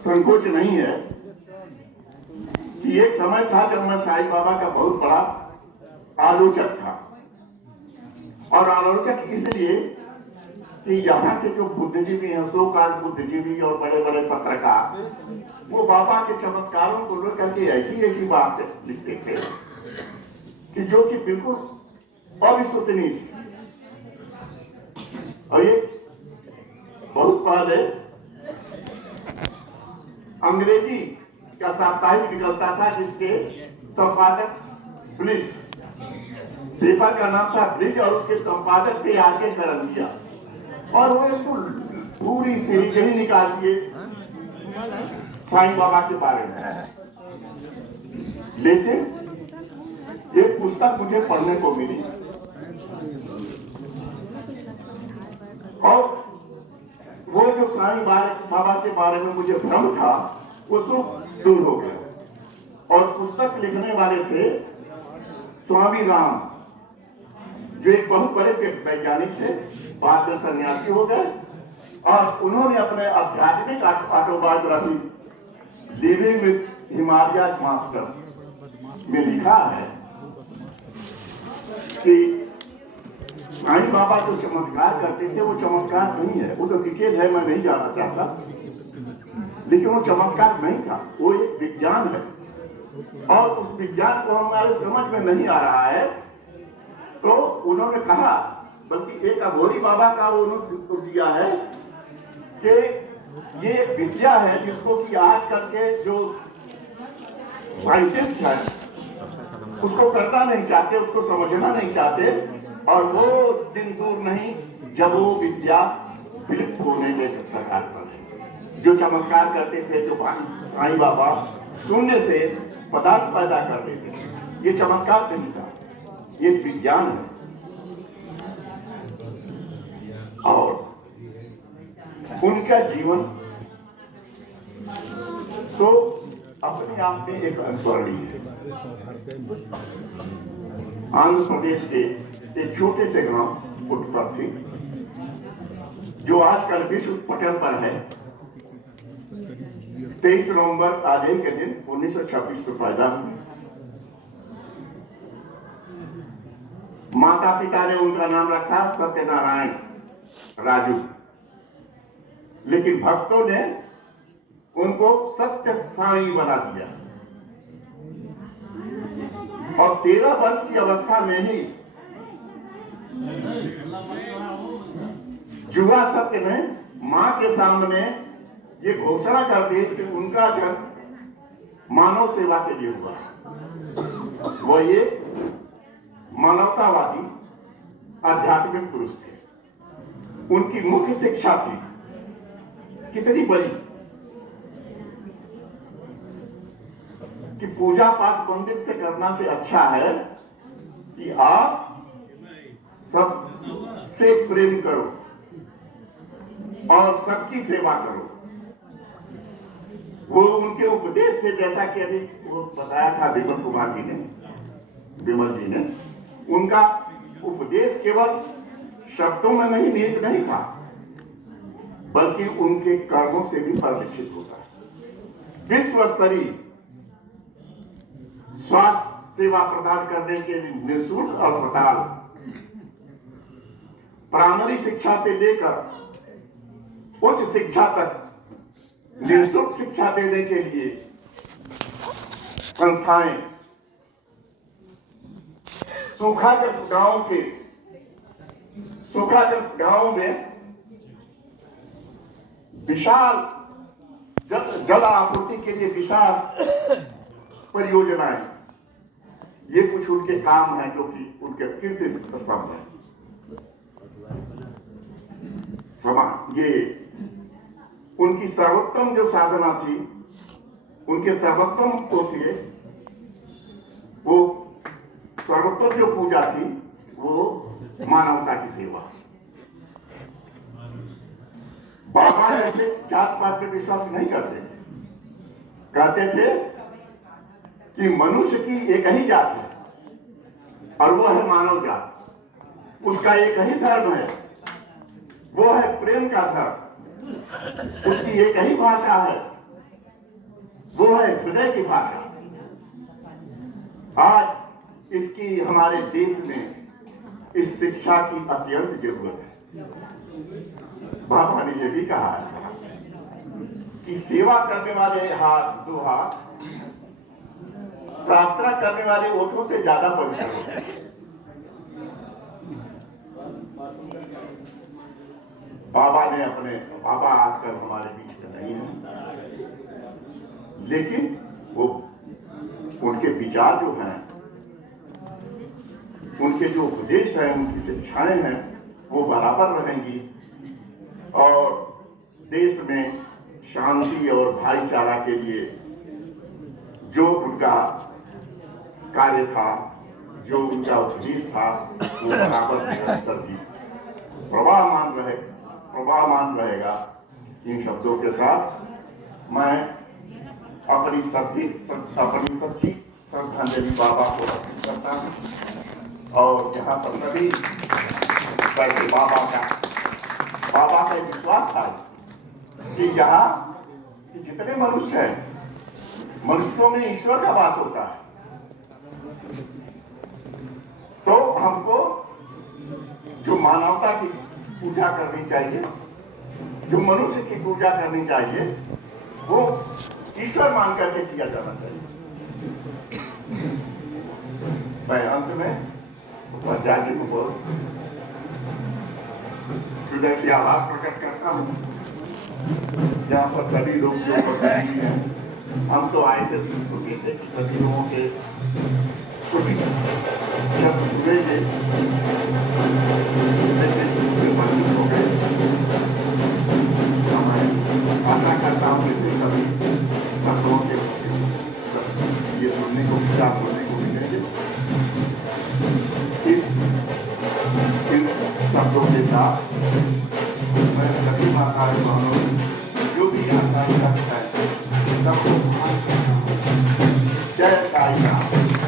संकोच नहीं है कि एक समय था जब मैं साईं बाबा का बहुत बड़ा आलोचक था। और आलोचक इसलिए कि यहाँ के जो बुद्धिजीवी हैं, सो-कॉल्ड बुद्धिजीवी और बड़े बड़े पत्रकार, वो बाबा के चमत्कारों को लेकर के ऐसी ऐसी बात लिखते थे कि जो कि बिल्कुल अविश्वसनीय थी। और ये बहुत पहले अंग्रेजी का साप्ताहिक निकलता था जिसके संपादक ब्लिज, पेपर का नाम था ब्लिज, और उसके संपादक थे आके करंदिया। और वो तो पूरी सीरीज ही निकाल दिए साईं बाबा के बारे में। लेकिन ये पुस्तक मुझे पढ़ने को मिली और वो जो साईं बाबा के बारे में मुझे भ्रम था वो सब दूर हो गया। और पुस्तक लिखने वाले थे स्वामी राम, जो एक बहुत बड़े वैज्ञानिक थे, बाद में सन्यासी हो गए। और उन्होंने अपने आध्यात्मिक autobiography living with Himalaya master में लिखा है कि साईं बाबा जो चमत्कार करते थे वो चमत्कार नहीं है। वो तो क्रिकेट है, मैं नहीं जाना चाहता, लेकिन वो चमत्कार नहीं था, वो एक विज्ञान है। और उस विज्ञान को हमारे समझ में नहीं आ रहा है। तो उन्होंने कहा, बल्कि एक अघोरी बाबा का वो उन्होंने दिया है कि ये एक विद्या है जिसको कि आजकल के जो साइंटिस्ट हैं उसको करना नहीं चाहते, उसको समझना नहीं चाहते। और वो दिन दूर नहीं जब वो विद्या विलुप्त होने के कगार पर है। जो चमत्कार करते थे, जो साईं बाबा शून्य से पदार्थ पैदा कर देते थे, ये चमत्कार नहीं था, ये विज्ञान है। और उनका जीवन तो अपने आप में एक अनुकरणीय है। आंध्र प्रदेश के एक छोटे से गांव पुट्टपर्थी, जो आजकल विश्व पटल पर है, 23 नवंबर आज के दिन 1926 को पैदा हुए। माता पिता ने उनका नाम रखा सत्यनारायण राजू, लेकिन भक्तों ने उनको सत्य साईं बना दिया। और 13 वर्ष की अवस्था में ही जुआ सत्य ने मां के सामने ये घोषणा कर दी कि उनका जन्म मानव सेवा के लिए हुआ। वो ये मानवतावादी आध्यात्मिक पुरुष थे। उनकी मुख्य शिक्षा थी कितनी बड़ी कि पूजा पाठ मंदिर से करना से अच्छा है कि आप सबसे प्रेम करो और सबकी सेवा करो। वो उनके उपदेश से, जैसा कि अभी वो बताया था विमल कुमार जी ने, विमल जी ने, उनका उपदेश केवल शब्दों में नहीं नहीं था, बल्कि उनके कर्मों से भी परिलक्षित होता है। विश्व स्तरीय स्वास्थ्य सेवा प्रदान करने के लिए निःशुल्क अस्पताल, प्राइमरी शिक्षा से लेकर उच्च शिक्षा तक निःशुल्क शिक्षा देने के लिए संस्थाएं, सूखाग्रस्त गांव में विशाल जल आपूर्ति के लिए विशाल परियोजनाएं, ये कुछ उनके काम हैं जो कि उनके कीर्ति स्तंभ है। ये उनकी सर्वोत्तम जो साधना थी, उनके सर्वोत्तम को थे, वो सर्वोत्तम जो पूजा थी वो मानवता की सेवा। बाबा ऐसे जात पात में विश्वास नहीं करते, कहते थे कि मनुष्य की एक ही जात है और वो है मानव जात। उसका एक ही धर्म है, वो है प्रेम का धर्म। उसकी एक ही भाषा है, वो है हृदय की भाषा। आज इसकी हमारे देश में इस शिक्षा की अत्यंत जरूरत है। बाबा ने यह भी कहा है कि सेवा करने वाले हाथ दो हाथ प्रार्थना करने वाले ओठों से ज्यादा पवित्र होते हैं। बाबा आजकल हमारे बीच में नहीं है, लेकिन वो उनके विचार जो हैं, उनके जो उपदेश हैं, उनकी शिक्षाएं हैं, वो बराबर रहेंगी और देश में शांति और भाईचारा के लिए जो उनका कार्य था, जो उनका उपदेश था, वो बराबर निरंतर भी प्रवाहमान रहेगा। इन शब्दों के साथ मैं अपनी सच्ची श्रद्धांजलि बाबा को अर्पित करता हूँ और यहाँ पर सभी करके बाबा का विश्वास था कि यहाँ जितने मनुष्य हैं, मनुष्यों में ईश्वर का वास होता है। तो हमको जो मानवता की पूजा करनी चाहिए, जो मनुष्य की पूजा करनी चाहिए, वो ईश्वर मान करके किया जाना चाहिए। मैं अंत में उपाध्याय जी को हृदय से आभार प्रकट करता हूँ। यहाँ पर सभी लोग जो उपस्थित हैं, हम तो आए थे छुट्टी से, सभी लोगों के छुट्टी जब हुए थे हो गए। आशा करता हूँ कि सभी शब्दों के ये सुनने को मिलेंगे। इन शब्दों के साथ मैं सभी माताएं बहनों